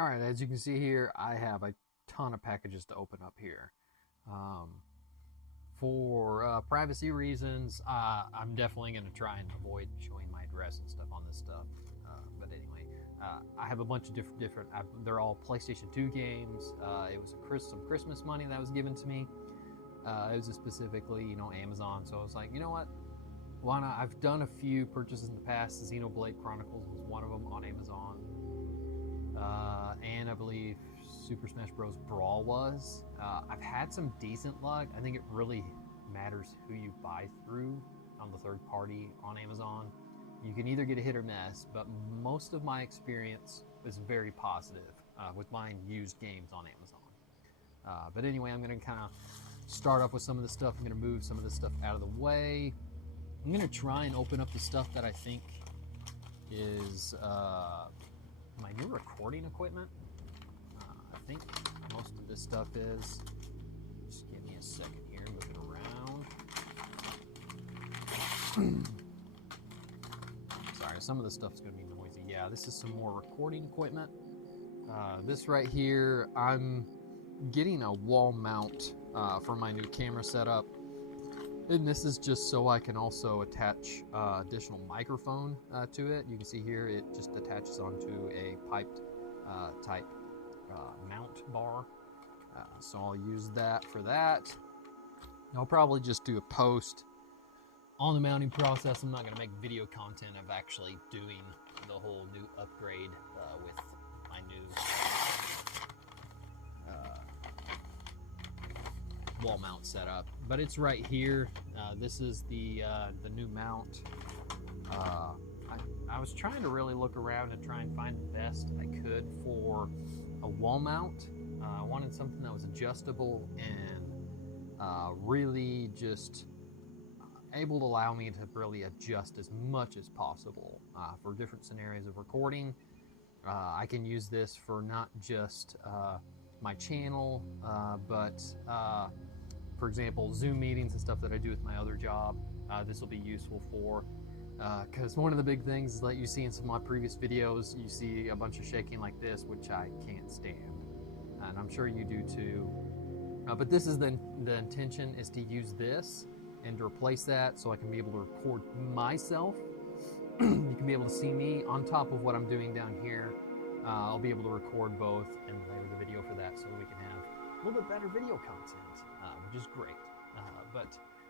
All right, as you can see here, I have a ton of packages to open up here. Um, for privacy reasons, I'm definitely going to try and avoid showing my address and stuff on this stuff. But anyway, I have a bunch of different. They're all PlayStation 2 games. It was some Christmas money that was given to me. It was specifically, Amazon. So I was like, you know what? Why not? I've done a few purchases in the past. Xenoblade Chronicles was one of them on Amazon. And I believe Super Smash Bros. Brawl was. I've had some decent luck. I think it really matters who you buy through on the third party on Amazon. You can either get a hit or miss, but most of my experience is very positive with buying used games on Amazon. But anyway, I'm going to kind of start off with some of the stuff. I'm going to move some of this stuff out of the way. I'm going to try and open up the stuff that I think is my new recording equipment. I think most of this stuff is. Just give me a second here, looking around. Sorry, some of the stuff's going to be noisy. Yeah, this is some more recording equipment. This right here, I'm getting a wall mount for my new camera setup. And this is just so I can also attach additional microphone to it. You can see here it just attaches onto a piped type mount bar. So I'll use that for that. I'll probably just do a post on the mounting process. I'm not going to make video content of actually doing the whole new upgrade with my new wall mount setup, but it's right here. This is the new mount. I was trying to really look around and try and find the best I could for a wall mount. I wanted something that was adjustable and really just able to allow me to really adjust as much as possible for different scenarios of recording. I can use this for not just my channel, but for example, Zoom meetings and stuff that I do with my other job. This will be useful for, because one of the big things that you see in some of my previous videos, you see a bunch of shaking like this, which I can't stand, and I'm sure you do too. But this is the intention is to use this and to replace that so I can be able to record myself. You can be able to see me on top of what I'm doing down here. I'll be able to record both and layer the video for that so we can have a little bit better video content, which is great. But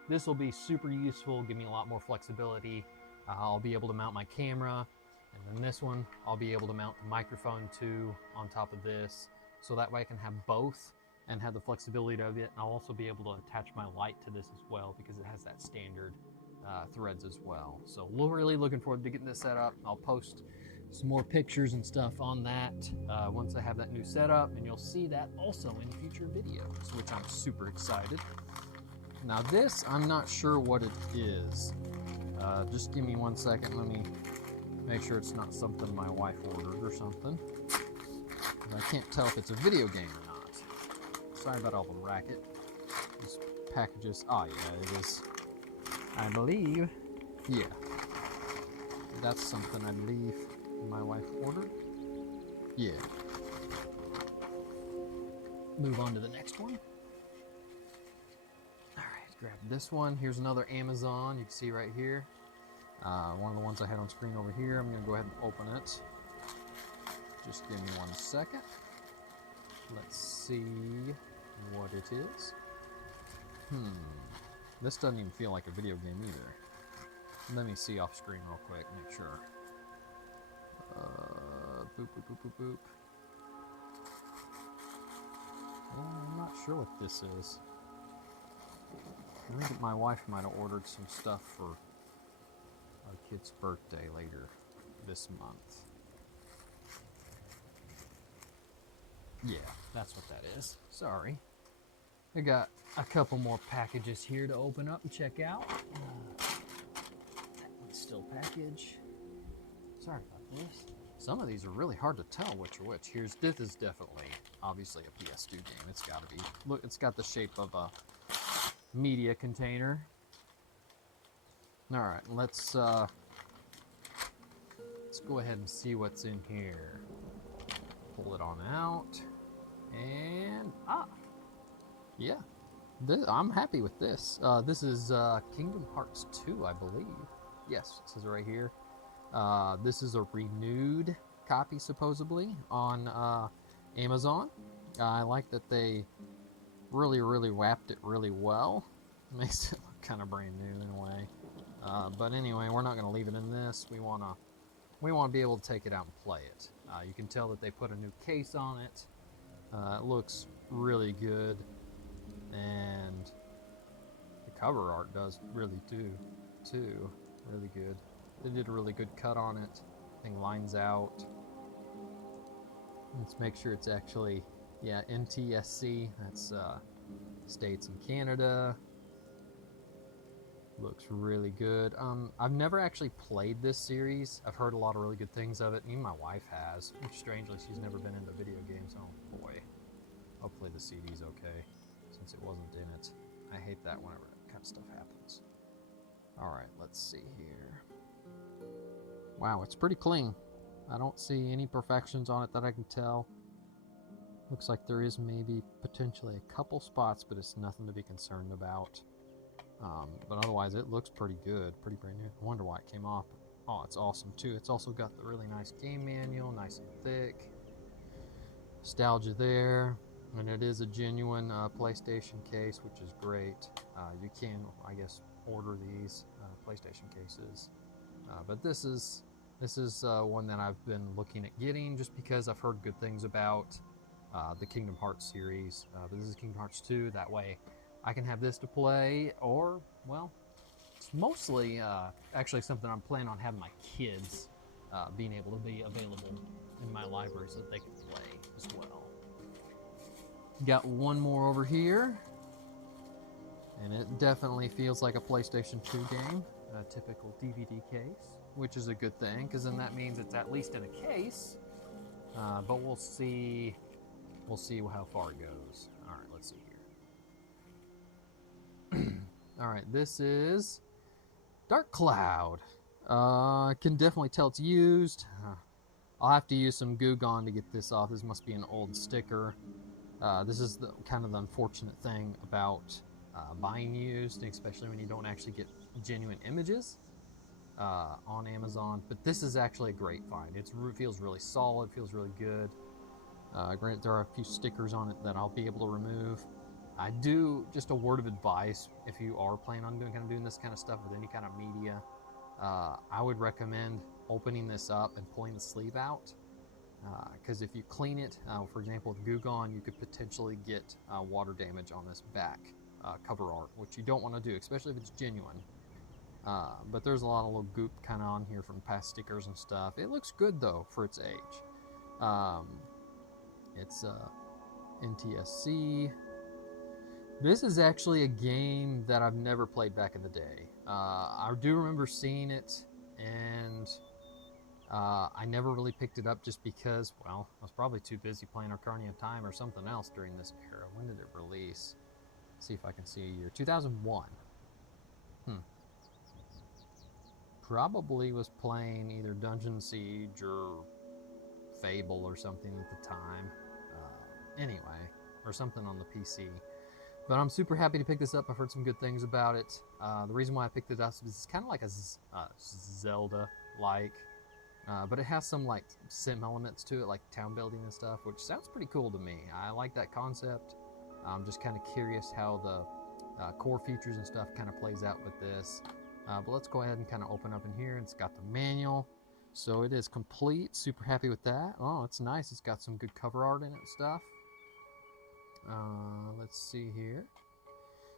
this will be super useful, give me a lot more flexibility. I'll be able to mount my camera, and then this one, I'll be able to mount the microphone too on top of this, so that way I can have both and have the flexibility of it. And I'll also be able to attach my light to this as well because it has that standard threads as well. So we're really looking forward to getting this set up. I'll post some more pictures and stuff on that once I have that new setup, and you'll see that also in future videos, which I'm super excited. Now this, I'm not sure what it is. Just give me 1 second. Let me make sure it's not something my wife ordered or something. I can't tell if it's a video game or not. Sorry about all the racket. These packages. Oh yeah, it is. I believe. Yeah. That's something I believe my wife ordered. Yeah. Move on to the next one. Alright, grab this one. Here's another Amazon. You can see right here. One of the ones I had on screen over here. I'm going to go ahead and open it. Just give me 1 second. Let's see what it is. This doesn't even feel like a video game either. Let me see off screen real quick, make sure. Boop, boop, boop, boop, boop. I'm not sure what this is. I think my wife might have ordered some stuff for our kid's birthday later this month. Yeah, that's what that is. Sorry. I got a couple more packages here to open up and check out. That one's still packaged. Sorry about this. Some of these are really hard to tell which are which. This is definitely, obviously, a PS2 game. It's got to be. Look, it's got the shape of a media container. All right, let's go ahead and see what's in here. Pull it on out. And, yeah. I'm happy with this. This is Kingdom Hearts 2, I believe. Yes, it says it right here. This is a renewed copy, supposedly, on Amazon. I like that they really wrapped it really well. Makes it look kind of brand new in a way. But anyway, we're not going to leave it in this. We want to be able to take it out and play it. You can tell that they put a new case on it. It looks really good, and the cover art does really too. Really good. They did a really good cut on it. Thing lines out. Let's make sure it's actually, yeah, NTSC. That's States and Canada. Looks really good. I've never actually played this series. I've heard a lot of really good things of it. Even my wife has. Which, strangely, she's never been into video games. Oh boy. Hopefully the CD's okay, since it wasn't in it. I hate that whenever that kind of stuff happens. Alright, let's see here. Wow, it's pretty clean. I don't see any imperfections on it that I can tell. Looks like there is maybe potentially a couple spots, but it's nothing to be concerned about. But otherwise, it looks pretty good, pretty brand new. I wonder why it came off. Oh, it's awesome too. It's also got the really nice game manual, nice and thick. Nostalgia there. And it is a genuine PlayStation case, which is great. You can, I guess, order these PlayStation cases. But this is one that I've been looking at getting just because I've heard good things about the Kingdom Hearts series. But this is Kingdom Hearts 2. That way I can have this to play, or, well, it's mostly actually something I'm planning on having my kids being able to be available in my library so that they can play as well. Got one more over here, and it definitely feels like a PlayStation 2 game, a typical DVD case, which is a good thing, because then that means it's at least in a case, but we'll see how far it goes. All right, let's see here. All right, this is Dark Cloud. I can definitely tell it's used. I'll have to use some Goo Gone to get this off. This must be an old sticker. This is kind of the unfortunate thing about buying used, especially when you don't actually get genuine images on Amazon. But this is actually a great find. It feels really solid, feels really good. Granted, there are a few stickers on it that I'll be able to remove. I do, just a word of advice, if you are planning on doing this kind of stuff with any kind of media, I would recommend opening this up and pulling the sleeve out. Because if you clean it, for example with Goo Gone, you could potentially get water damage on this back cover art, which you don't want to do, especially if it's genuine. But there's a lot of little goop kind of on here from past stickers and stuff. It looks good though for its age. It's NTSC. This is actually a game that I've never played back in the day. I do remember seeing it, and I never really picked it up just because, well, I was probably too busy playing Ocarina of Time or something else during this era. When did it release? Let's see if I can see a year. 2001. Probably was playing either Dungeon Siege or Fable or something at the time. Anyway, or something on the PC. But I'm super happy to pick this up. I've heard some good things about it. The reason why I picked it up is it's kind of like a Zelda-like. But it has some like sim elements to it, like town building and stuff, which sounds pretty cool to me. I like that concept. I'm just kind of curious how the core features and stuff kind of plays out with this. But let's go ahead and kind of open up in here. It's got the manual, so it is complete. Super happy with that. Oh, it's nice. It's got some good cover art in it and stuff. Let's see here.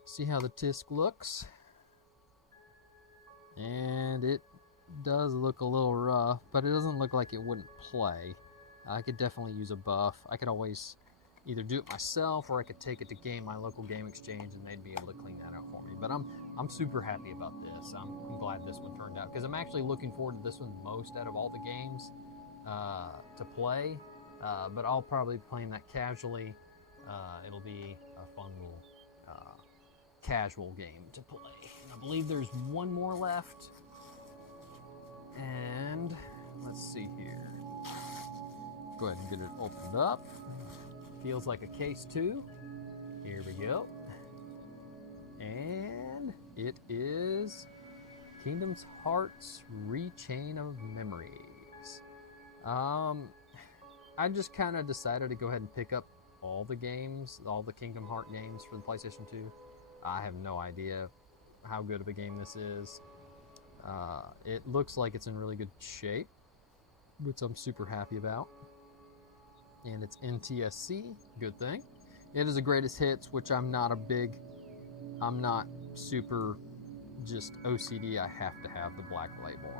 See how the disc looks. And it does look a little rough, but it doesn't look like it wouldn't play. I could definitely use a buff. I could always either do it myself, or I could take it to my local game exchange, and they'd be able to clean that out for me. But I'm super happy about this. I'm glad this one turned out, because I'm actually looking forward to this one most out of all the games to play. But I'll probably be playing that casually. It'll be a fun little casual game to play. I believe there's one more left. And let's see here. Go ahead and get it opened up. Feels like a case too. Here we go. And it is Kingdom Hearts Rechain of Memories. I just kind of decided to go ahead and pick up all the games, all the Kingdom Hearts games for the PlayStation 2. I have no idea how good of a game this is. It looks like it's in really good shape, which I'm super happy about. And it's NTSC, good thing. It is a greatest hits, which I'm not super just OCD. I have to have the black label.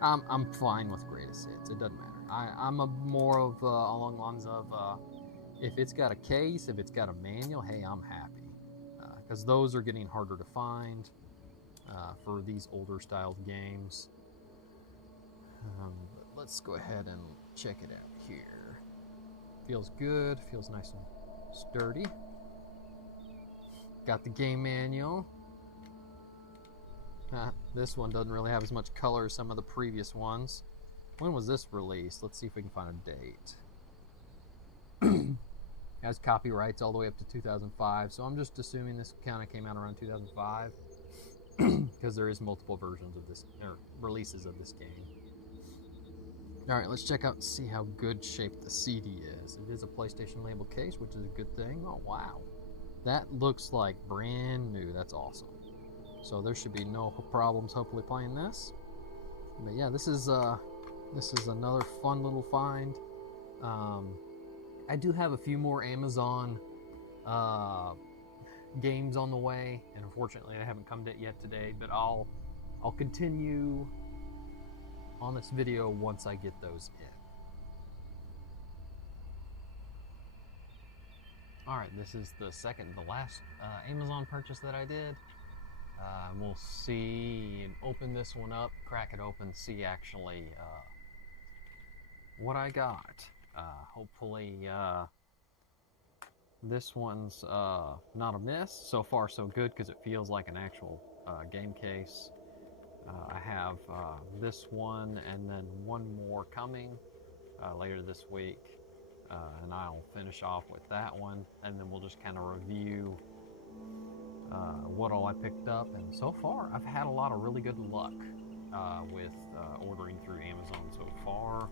I'm fine with greatest hits. It doesn't matter. I'm more of along the lines of if it's got a case, if it's got a manual, hey, I'm happy, because those are getting harder to find for these older styled games. But let's go ahead and check it out here. Feels good. Feels nice and sturdy. Got the game manual. This one doesn't really have as much color as some of the previous ones. When was this released? Let's see if we can find a date. Has copyrights all the way up to 2005, so I'm just assuming this kind of came out around 2005 because there is multiple versions of this, or releases of this game. All right, let's check out and see how good shape the CD is. It is a PlayStation label case, which is a good thing. Oh wow, that looks like brand new. That's awesome. So there should be no problems hopefully playing this. But yeah, this is another fun little find. I do have a few more Amazon games on the way, and unfortunately I haven't come to it yet today, but I'll continue on this video once I get those in. Alright, this is the last Amazon purchase that I did. We'll see and open this one up, crack it open, see actually what I got. Hopefully this one's not a miss. So far so good, because it feels like an actual game case. I have this one and then one more coming later this week, and I'll finish off with that one, and then we'll just kind of review what all I picked up. And so far I've had a lot of really good luck with ordering through Amazon so far.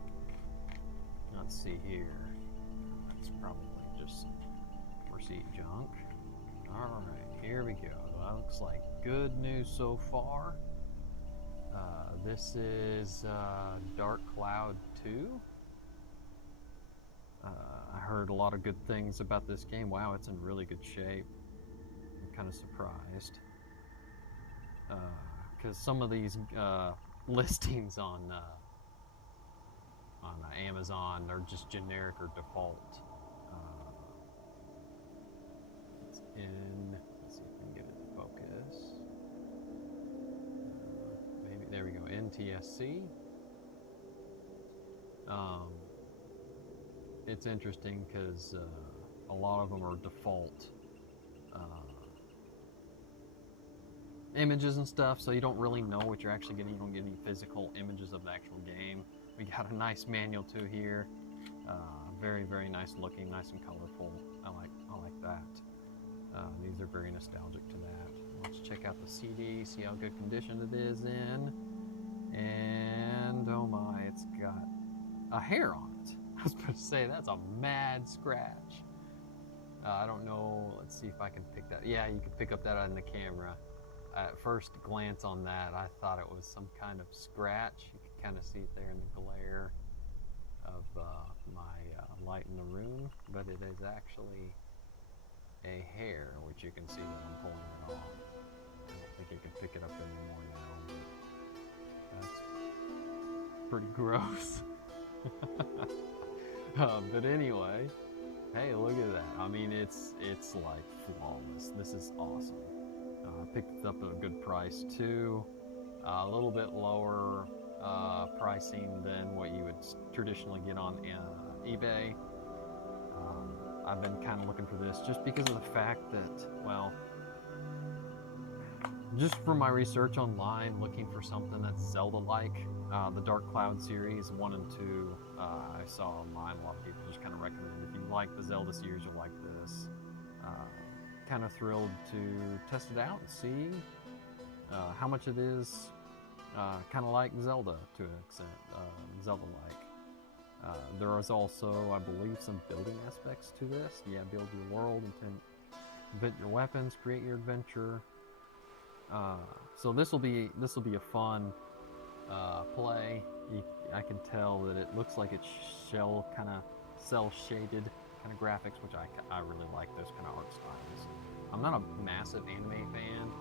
Let's see here. That's probably just receipt junk. Alright, here we go. That looks like good news so far. This is Dark Cloud 2. I heard a lot of good things about this game. Wow, it's in really good shape. I'm kind of surprised. Because some of these listings on Amazon are just generic or default. It's in, let's see if we can get it to focus. Maybe, there we go, NTSC. It's interesting because a lot of them are default images and stuff, so you don't really know what you're actually getting. You don't get any physical images of the actual game. We got a nice manual too here. Very, very nice looking, nice and colorful. I like that. These are very nostalgic to that. Let's check out the CD, see how good condition it is in. And oh my, it's got a hair on it. I was about to say, that's a mad scratch. I don't know, let's see if I can pick that. Yeah, you can pick up that on the camera. At first glance on that, I thought it was some kind of scratch. You can kind of see it there in the glare of my light in the room, but it is actually a hair, which you can see that I'm pulling it off. I don't think you can pick it up anymore now, but that's pretty gross. But anyway, hey, look at that. I mean, it's like flawless. This is awesome. I picked it up at a good price too. A little bit lower pricing than what you would traditionally get on eBay. I've been kind of looking for this just because of the fact that, well, just from my research online, looking for something that's Zelda-like, the Dark Cloud series 1 and 2, I saw online a lot of people just kind of recommend if you like the Zelda series, you'll like this. Kind of thrilled to test it out and see how much it is kind of like Zelda to an extent, Zelda-like. There is also, I believe, some building aspects to this. Yeah, build your world, invent your weapons, create your adventure. So this will be a fun play. I can tell that it looks like it's cell shaded kind of graphics, which I really like those kind of art styles. I'm not a massive anime fan.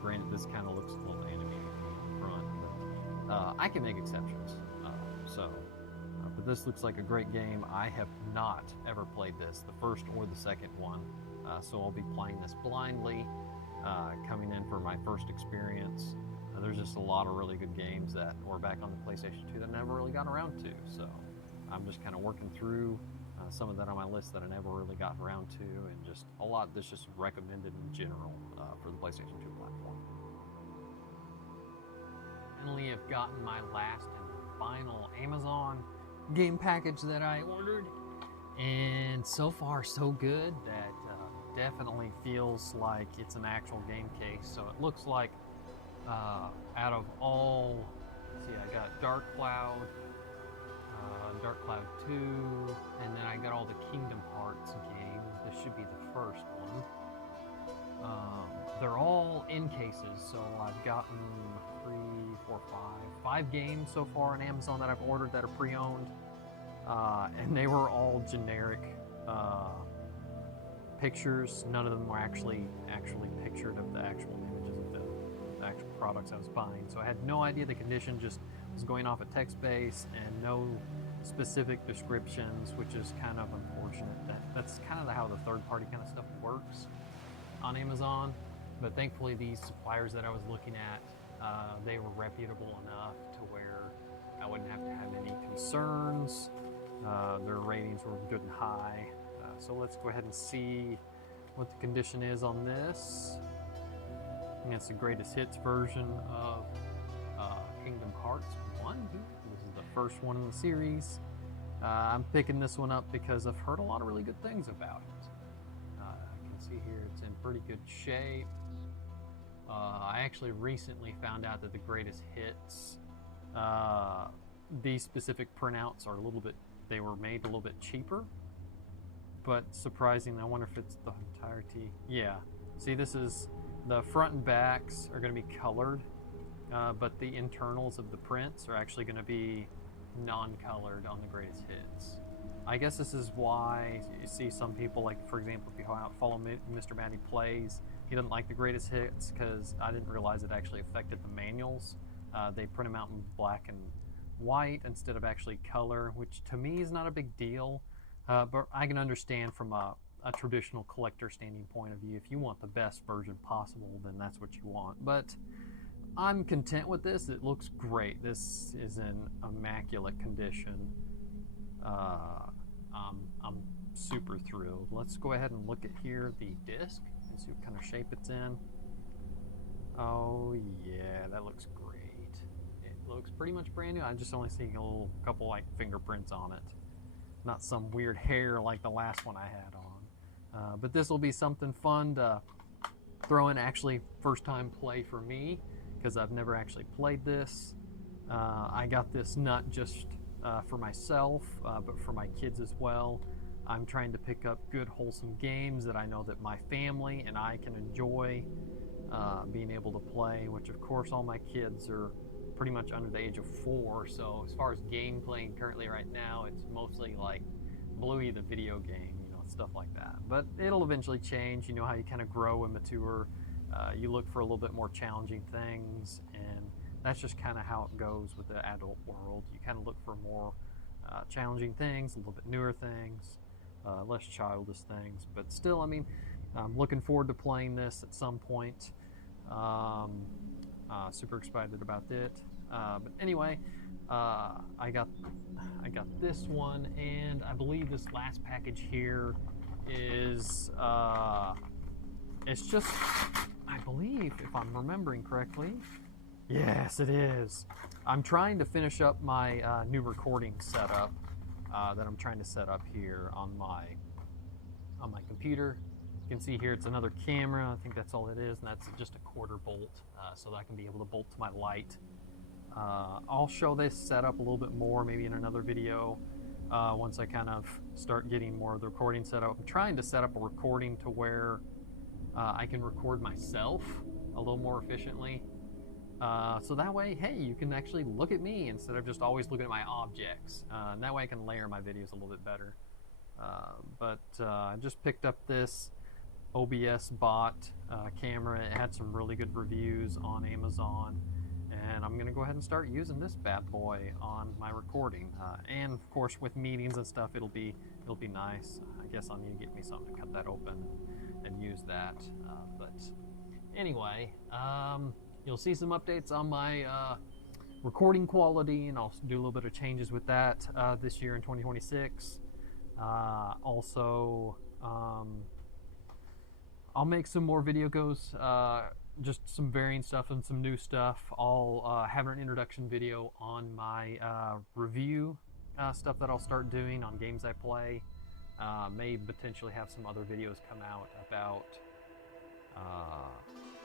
Granted, this kind of looks a little animated in the front, but I can make exceptions. But this looks like a great game. I have not ever played this, the first or the second one, so I'll be playing this blindly, coming in for my first experience. There's just a lot of really good games that were back on the PlayStation 2 that I never really got around to, so I'm just kind of working through some of that on my list that I never really got around to, and just a lot that's just recommended in general for the PlayStation 2 platform. Finally, I've gotten my last and final Amazon game package that I ordered, and so far so good. That definitely feels like it's an actual game case. So it looks like out of all, I got Dark Cloud, Dark Cloud 2, and then I got all the Kingdom Hearts games. This should be the first one. They're all in cases, so I've gotten 5 games so far on Amazon that I've ordered that are pre-owned, and they were all generic pictures. None of them were actually pictured of the actual images of the actual products I was buying, so I had no idea the condition, just was going off a text base and no specific descriptions, which is kind of unfortunate. That's kind of how the third-party kind of stuff works on Amazon. But thankfully, these suppliers that I was looking at, they were reputable enough to where I wouldn't have to have any concerns. Their ratings were good and high. So let's go ahead and see what the condition is on this. And it's the greatest hits version of Kingdom Hearts 1. This is the first one in the series. I'm picking this one up because I've heard a lot of really good things about it. You can see here it's in pretty good shape. I actually recently found out that the greatest hits, these specific printouts are they were made a little bit cheaper, but surprisingly, I wonder if it's the entirety. Yeah, see, this is, the front and backs are going to be colored, but the internals of the prints are actually going to be non-colored on the greatest hits. I guess this is why you see some people, like, for example, if you follow Mr. Matty Plays, he doesn't like the greatest hits because I didn't realize it actually affected the manuals. They print them out in black and white instead of actually color, which to me is not a big deal, but I can understand from a traditional collector standing point of view. If you want the best version possible, then that's what you want. But I'm content with this. It looks great. This is in immaculate condition. I'm super thrilled. Let's go ahead and look at here the disc and see what kind of shape it's in. Oh yeah, that looks great. It looks pretty much brand new. I'm just only seeing a couple like fingerprints on it, not some weird hair like the last one I had on. But this will be something fun to throw in, actually first time play for me, because I've never actually played this. I got this not just for myself, but for my kids as well. I'm trying to pick up good, wholesome games that I know that my family and I can enjoy being able to play, which of course all my kids are pretty much under the age of 4, so as far as game playing currently right now, it's mostly like Bluey the video game, stuff like that. But it'll eventually change. You know how you kind of grow and mature. You look for a little bit more challenging things, and that's just kind of how it goes with the adult world. You kind of look for more challenging things, a little bit newer things, less childish things. But still, I mean, I'm looking forward to playing this at some point. Super excited about it. But anyway, I got this one, and I believe this last package here is it's just, I believe, if I'm remembering correctly, yes, it is. I'm trying to finish up my new recording setup that I'm trying to set up here on my computer. You can see here it's another camera. I think that's all it is, and that's just a quarter bolt, so that I can be able to bolt to my light. I'll show this setup a little bit more maybe in another video once I kind of start getting more of the recording set up. I'm trying to set up a recording to where I can record myself a little more efficiently. So that way, hey, you can actually look at me instead of just always looking at my objects. And that way I can layer my videos a little bit better. But I just picked up this OBS bot camera. It had some really good reviews on Amazon. And I'm gonna go ahead and start using this bad boy on my recording. And of course with meetings and stuff, it'll be nice. I guess I'll need to get me something to cut that open and use that. But anyway, you'll see some updates on my recording quality, and I'll do a little bit of changes with that this year in 2026. Also, I'll make some more videos, just some varying stuff and some new stuff. I'll have an introduction video on my review stuff that I'll start doing on games I play. May potentially have some other videos come out about,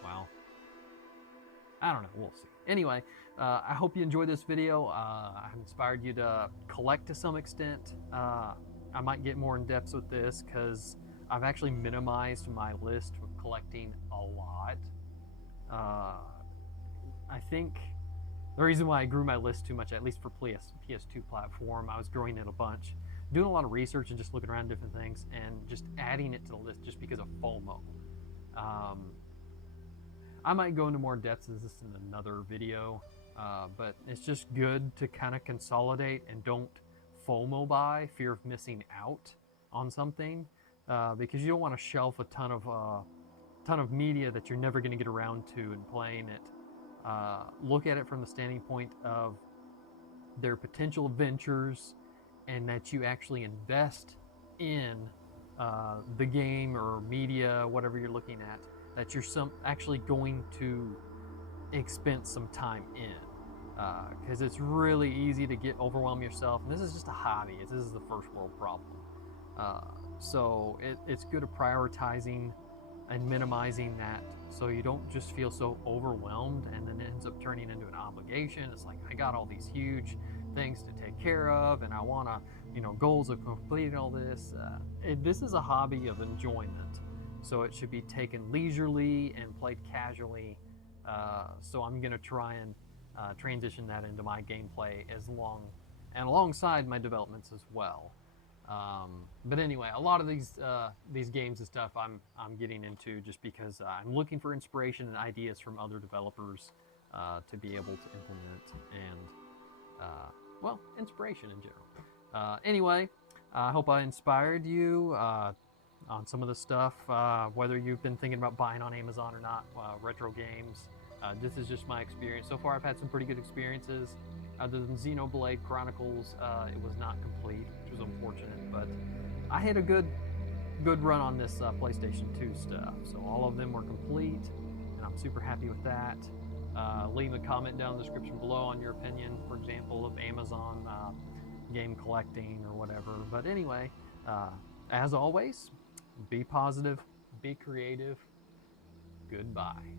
well, I don't know, we'll see. Anyway, I hope you enjoyed this video. I've inspired you to collect to some extent. I might get more in depth with this because I've actually minimized my list of collecting a lot. I think the reason why I grew my list too much, at least for PS2 platform, I was growing it a bunch, doing a lot of research and just looking around different things and just adding it to the list just because of FOMO. I might go into more depth of this in another video, but it's just good to kind of consolidate and don't FOMO buy, fear of missing out on something, because you don't want to shelf a ton of media that you're never going to get around to and playing it. Look at it from the standing point of their potential ventures, and that you actually invest in the game or media, whatever you're looking at, that you're actually going to expense some time in. Because it's really easy to overwhelm yourself, and this is just a hobby. This is the first world problem. So it's good at prioritizing and minimizing that, so you don't just feel so overwhelmed and then it ends up turning into an obligation. It's like, I got all these huge things to take care of, and I want to, goals of completing all this. This is a hobby of enjoyment, so it should be taken leisurely and played casually. So I'm going to try and transition that into my gameplay alongside my developments as well. But anyway, a lot of these games and stuff I'm getting into just because I'm looking for inspiration and ideas from other developers to be able to implement, and well, inspiration in general. Anyway, I hope I inspired you on some of the stuff, whether you've been thinking about buying on Amazon or not, retro games. This is just my experience. So far I've had some pretty good experiences. Other than Xenoblade Chronicles, it was not complete, which was unfortunate, but I had a good run on this PlayStation 2 stuff. So all of them were complete, and I'm super happy with that. Leave a comment down in the description below on your opinion, for example, of Amazon game collecting or whatever. But anyway, as always, be positive, be creative. Goodbye.